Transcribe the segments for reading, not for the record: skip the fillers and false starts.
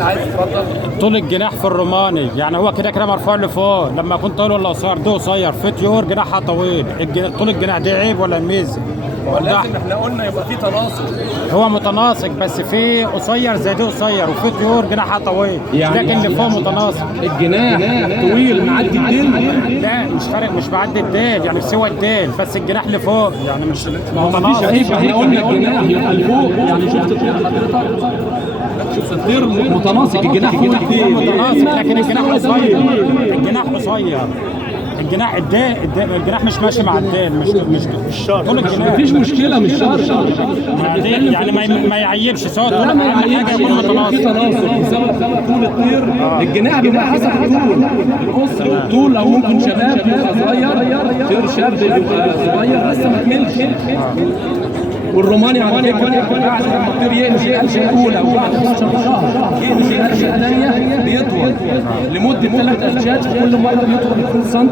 عايز اتفضل. طول الجناح في الروماني، يعني هو كده كده مرفوع لفوق، لما يكون طويل ولا قصير؟ ده قصير، في طيور جناحها طويل، طول الجناح ده عيب ولا ميزه؟ ولازم احنا قلنا يبقى في تناسق. هو متناسق، بس في قصير زي ده قصير، وفي طيور جناحها طويل، لكن اللي فوق متناسق. الجناح طويل معدي الديل؟ لا مش فارق، مش بعدي الديل، يعني سوى الديل، بس الجناح اللي فوق يعني مش مفيش عيب. احنا قلنا الجناح يبقى لفوق، يعني شفت الطير حضرتك؟ شوف الطير متناسق، الجناح فوق الديل متناسق، لكن الجناح قصير. الجناح قصير، الجناح الجناح مش ماشي مع الديل، مش شرط. مفيش مشكله، مش شرط يعني ما يعيبش سواء طول ما يعيبش، يكون متناسق. في تناسق بسبب طول الطير. الجناح بيبقى حسب الطول، القصر والطول، او ممكن شباب يبقى صغير، طير شاب يبقى صغير لسه ما كملش. والروماني على فكره بعد لما الطير يقلش القلشه الاولى وبعد 12 شهر يقلش القلشه الثانيه بيطول لمده 3 قلشات، وكل مره بيطول 2 سم،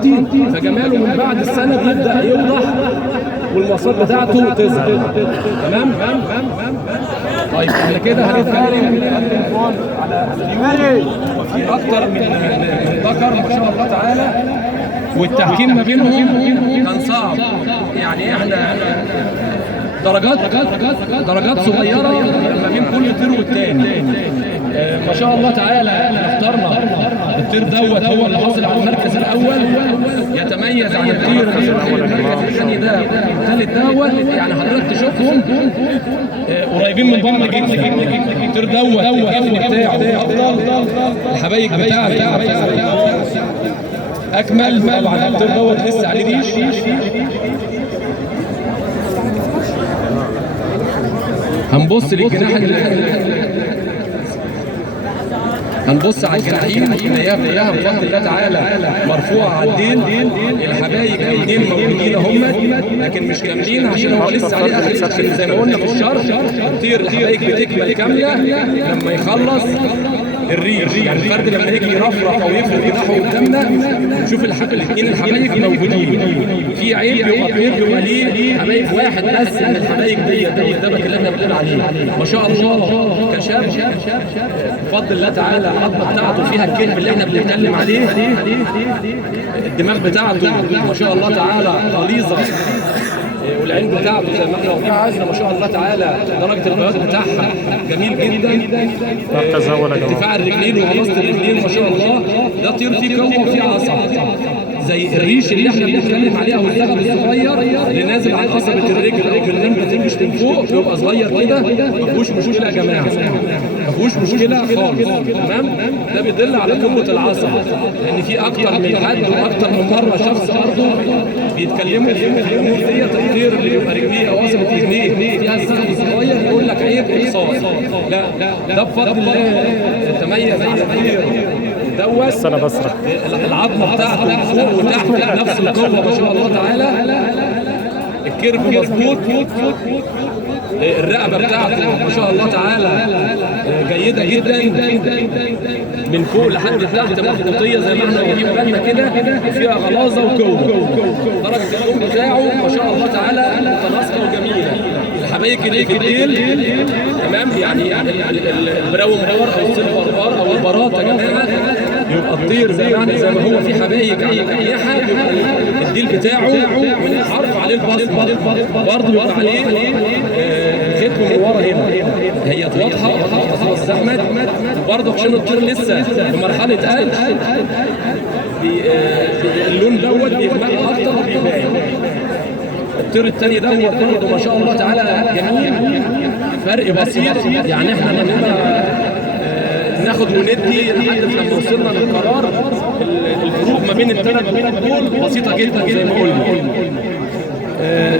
فجماله من بعد السنه بيبدا يوضح والمواصفات بتاعته تظهر. تمام. طيب احنا كده هنتكلم على الطيور، وفي اكتر من ذكر ما شاء الله تعالى، والتحكيم ما بينهم كان صعب. يعني احنا درجات صغيره ما بين كل طير والتاني. ما شاء الله تعالى اخترنا الطير دوت هو اللي حاصل على المركز الاول، يتميز عن الطير المركز الثاني ده والثالث دوت. يعني حضرتك تشوفهم قريبين من بعض جدا. الطير دوت الجفن بتاعه افضل، الحبايك بتاعته اكمل. طبعا الطير دوت لسه عليه ريش. هنبص للجناح هنبص على الجناحين، هي كلها بفضل الله تعالى مرفوعه على الديل. الحبايب الاثنين موجودين هم، لكن مش كاملين عشان هو لسه عليه اخر سكن زي ما قلنا في الشرح. الطير الحبايب بتكمل كامله لما يخلص الريش. يعني الفرد لما يجي يرفرف او يفرد جناحه قدامنا نشوف الاثنين الحبايب موجودين. في عيب بيبقى الطير بيبقى ليه حبايب واحد بس من الحبايب ديت، ده قدامك اللي احنا بنقول عليه ما شاء الله كشاب بفضل الله تعالى. العظمه بتاعته فيها الكلب اللي احنا بنتكلم عليه، الدماغ بتاعته ما شاء الله تعالى غليظه، والعين بتاعته زي ما احنا واقفين عايزنا ما شاء الله تعالى. درجه البياض بتاعها جميل جدا. ارتفاع الرجلين ومناصة الرجلين ما شاء الله. ده طير فيه قوه وفيه عصب، زي الريش اللي احنا بنتكلم عليه او الثغر الصغير اللي نازل على قصبه الرجل او الجنان بتنبش من فوق، بيبقى صغير كده. ما فيهوش مشكله يا جماعه، ما فيهوش مشكله خالص. تمام. ده بيدل على قوه العصب، لان في اكتر من حد واكتر من مره شخص برضه بيتكلموا ديت الطير اللي بيبقى رجليه او قصبه رجليه فيها الثغر الصغير يقول لك عيب اقصاص. لا ده بفضل الله تميز على الطير دوت. بس انا بسرح العظمه بتاعته فوق وتحت نفس القوه ما شاء الله تعالى. الكيرف مظبوط، الرقبه بتاعته ما شاء الله تعالى جيده جدا من فوق لحد تحت، مخطوطيه زي ما احنا واخدين بالنا كده، فيها غلاظه وقوه. درجه القوم بتاعه ما شاء الله تعالى متناسقه وجميله. الحبايك اللي في الديل تمام، يعني البراون بار او السيلفر بار او البارات يا جماعه، يبقى الطير زي ما هو في حبايك على الاجنحه، يبقى الديل بتاعه من الحرف عليه البصمه، برضه يبقى عليه ختم من ورا هنا. هي واضحه يا استاذ احمد. برضه عشان الطير لسه في مرحله قلب، اللون دوت بيغمق اكتر وبيبان. الطير الثاني دوت برضه ما شاء الله تعالى جميل، فرق بسيط. يعني احنا لما ناخد وندي لحد لما وصلنا للقرار، الفروق ما بين الثلاث دول بسيطه جدا زي ما قلنا.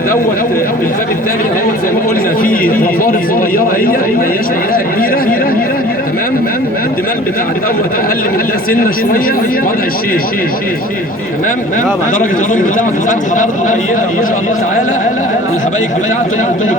دوت الباب الثاني اهو زي ما قلنا فيه رفارق صغيره، هي ما هياش معلقه كبيره. تمام. الدماغ بتاع دوت اقل من ده سنه شويه وضع الشيش. تمام. درجه اللون بتاعته فاتحه برضه جيده ما شاء الله تعالى. الحبايك بتاعته